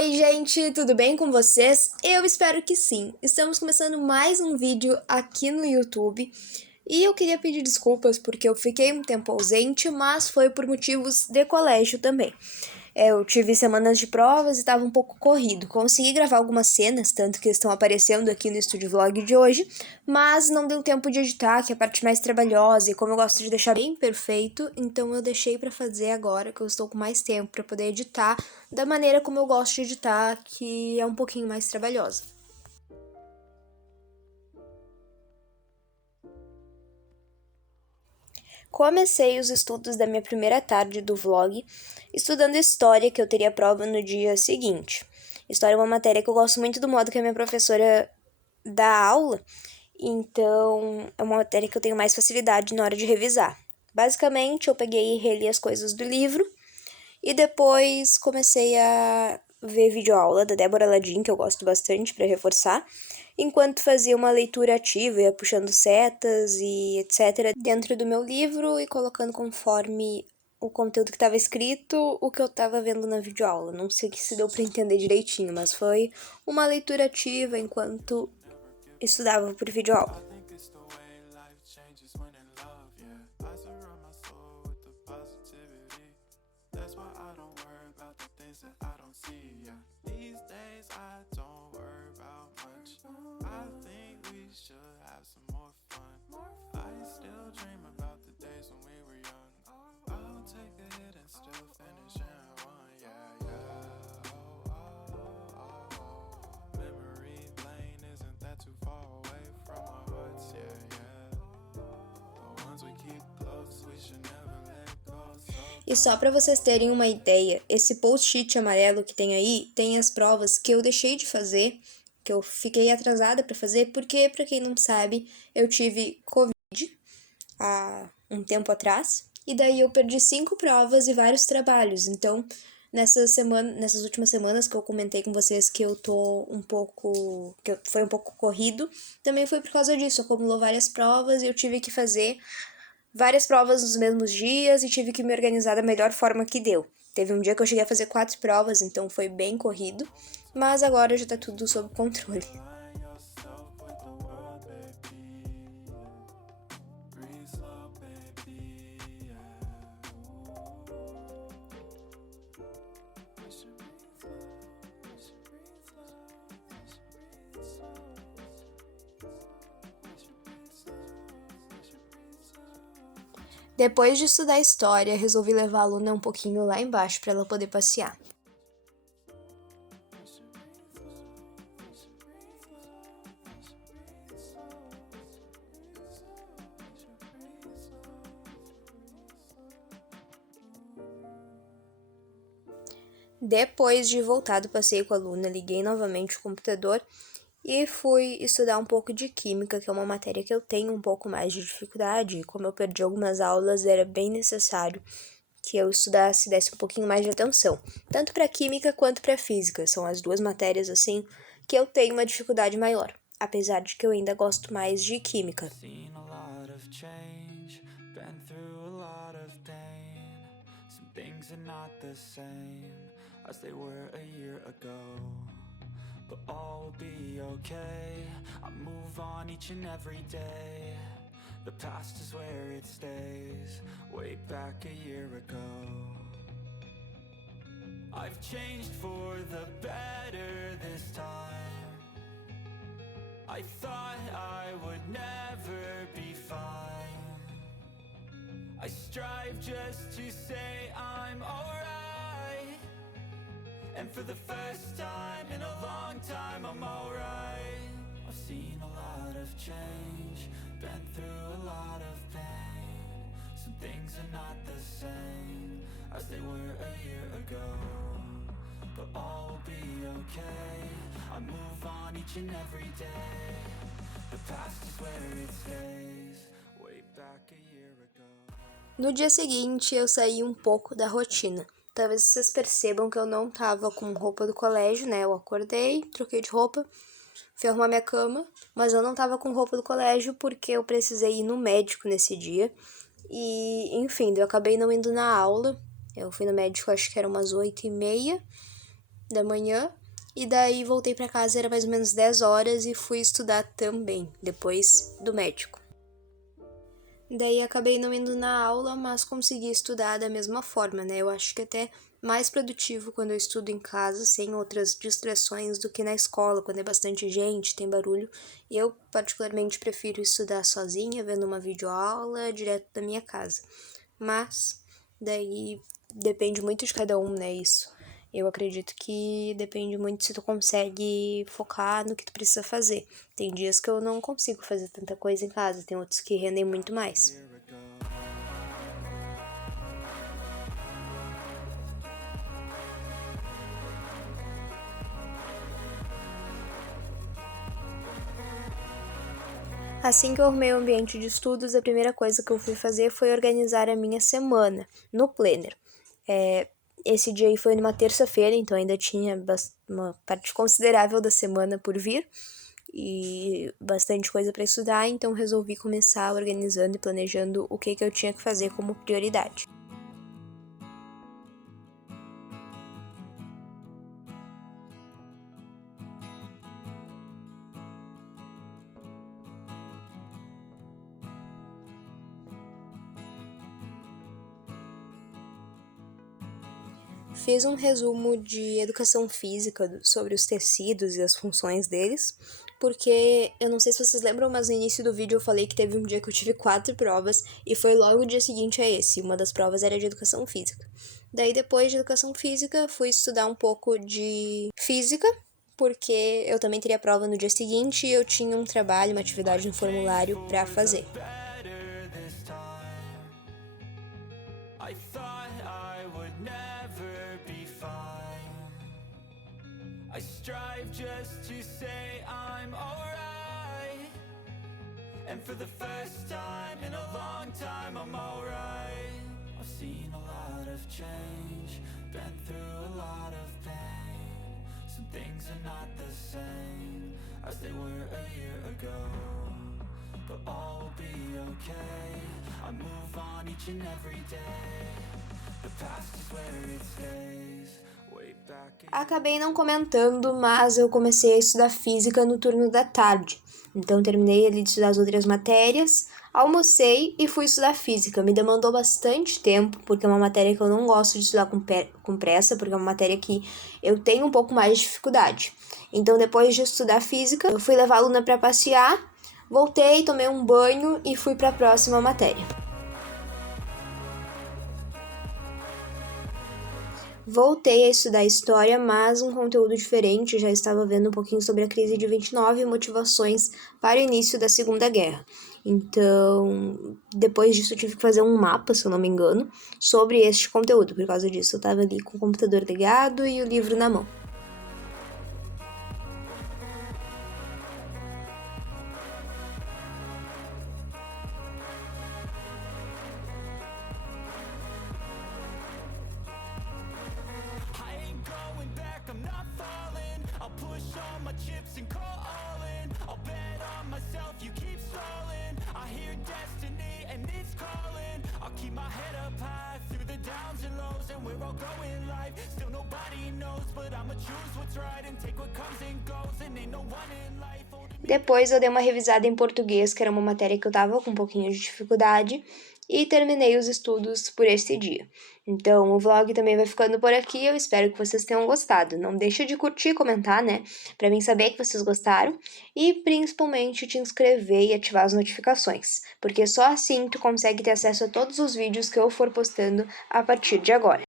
Oi, gente, tudo bem com vocês? Eu espero que sim. Estamos começando mais um vídeo aqui no YouTube e eu queria pedir desculpas porque eu fiquei um tempo ausente, mas foi por motivos de colégio também. Eu tive semanas de provas e estava um pouco corrido. Consegui gravar algumas cenas, tanto que estão aparecendo aqui no Estúdio Vlog de hoje, mas não deu tempo de editar, que é a parte mais trabalhosa, e como eu gosto de deixar bem perfeito, então eu deixei para fazer agora, que eu estou com mais tempo para poder editar da maneira como eu gosto de editar, que é um pouquinho mais trabalhosa. Comecei os estudos da minha primeira tarde do vlog, estudando história, que eu teria prova no dia seguinte. História é uma matéria que eu gosto muito do modo que a minha professora dá aula, então é uma matéria que eu tenho mais facilidade na hora de revisar. Basicamente, eu peguei e reli as coisas do livro e depois comecei a ver videoaula da Débora Ladim, que eu gosto bastante para reforçar, enquanto fazia uma leitura ativa, ia puxando setas e etc. dentro do meu livro e colocando conforme o conteúdo que estava escrito, o que eu estava vendo na videoaula. Não sei se deu para entender direitinho, mas foi uma leitura ativa enquanto estudava por videoaula. E só para vocês terem uma ideia, esse post-it amarelo que tem aí tem as provas que eu deixei de fazer, que eu fiquei atrasada para fazer, porque, para quem não sabe, eu tive Covid há um tempo atrás, e daí eu perdi 5 provas e vários trabalhos. Então, nessas últimas semanas que eu comentei com vocês que eu tô um pouco, foi um pouco corrido, também foi por causa disso. Acumulou várias provas e eu tive que fazer várias provas nos mesmos dias e tive que me organizar da melhor forma que deu. Teve um dia que eu cheguei a fazer 4 provas, então foi bem corrido, mas agora já tá tudo sob controle. Depois de estudar história, resolvi levar a Luna um pouquinho lá embaixo para ela poder passear. Depois de voltar do passeio com a Luna, liguei novamente o computador e fui estudar um pouco de química, que é uma matéria que eu tenho um pouco mais de dificuldade. E como eu perdi algumas aulas, era bem necessário que eu estudasse e desse um pouquinho mais de atenção, tanto para química quanto para física. São as duas matérias assim que eu tenho uma dificuldade maior, apesar de que eu ainda gosto mais de química. As they were a year ago, but all will be okay. I move on each and every day. The past is where it stays, way back a year ago. I've changed for the better this time. I thought I would never be fine. I strive just to say I'm alright. And for the first time in a long time, I'm alright. I've seen a lot of change, been through a lot of pain. Some things are not the same as they were a year ago, but all will be okay. I move on each and every day. The past is where it stays, way back a year ago. No dia seguinte, eu saí um pouco da rotina. Talvez vocês percebam que eu não tava com roupa do colégio, né? Eu acordei, troquei de roupa, fui arrumar minha cama, mas eu não tava com roupa do colégio porque eu precisei ir no médico nesse dia. E, enfim, eu acabei não indo na aula. Eu fui no médico, acho que era umas 8h30. da manhã, e daí voltei para casa, era mais ou menos 10 horas e fui estudar também, depois do médico. Daí acabei não indo na aula, mas consegui estudar da mesma forma, né? Eu acho que até mais produtivo quando eu estudo em casa, sem outras distrações, do que na escola, quando é bastante gente, tem barulho. Eu, particularmente, prefiro estudar sozinha, vendo uma videoaula direto da minha casa. Mas, daí depende muito de cada um, né? Isso. Eu acredito que depende muito se tu consegue focar no que tu precisa fazer. Tem dias que eu não consigo fazer tanta coisa em casa, tem outros que rendem muito mais. Assim que eu arrumei o ambiente de estudos, a primeira coisa que eu fui fazer foi organizar a minha semana no Planner. Esse dia aí foi numa terça-feira, então ainda tinha uma parte considerável da semana por vir e bastante coisa para estudar, então resolvi começar organizando e planejando o que eu tinha que fazer como prioridade. Fiz um resumo de educação física sobre os tecidos e as funções deles, porque eu não sei se vocês lembram, mas no início do vídeo eu falei que teve um dia que eu tive 4 provas e foi logo o dia seguinte a esse. Uma das provas era de educação física. Daí, depois de educação física, fui estudar um pouco de física, porque eu também teria prova no dia seguinte e eu tinha um trabalho, uma atividade no formulário para fazer. I thought I would never be fine. I strive just to say I'm alright. And for the first time in a long time I'm alright. I've seen a lot of change, been through a lot of pain. Some things are not the same as they were a year ago, but all will be okay. I move on each and every day. The past is where it stays. Acabei não comentando, mas eu comecei a estudar física no turno da tarde. Então terminei ali de estudar as outras matérias, almocei e fui estudar física. Me demandou bastante tempo, porque é uma matéria que eu não gosto de estudar com pressa, porque é uma matéria que eu tenho um pouco mais de dificuldade. Então, depois de estudar física, eu fui levar a aluna para passear, voltei, tomei um banho e fui para a próxima matéria. Voltei a estudar história, mas um conteúdo diferente, já estava vendo um pouquinho sobre a crise de 29 e motivações para o início da Segunda Guerra. Então, depois disso eu tive que fazer um mapa, se eu não me engano, sobre este conteúdo. Por causa disso, eu estava ali com o computador ligado e o livro na mão. Depois eu dei uma revisada em português, que era uma matéria que eu tava com um pouquinho de dificuldade, e terminei os estudos por esse dia. Então, o vlog também vai ficando por aqui, eu espero que vocês tenham gostado. Não deixa de curtir e comentar, né, pra mim saber que vocês gostaram, e principalmente te inscrever e ativar as notificações, porque só assim tu consegue ter acesso a todos os vídeos que eu for postando a partir de agora.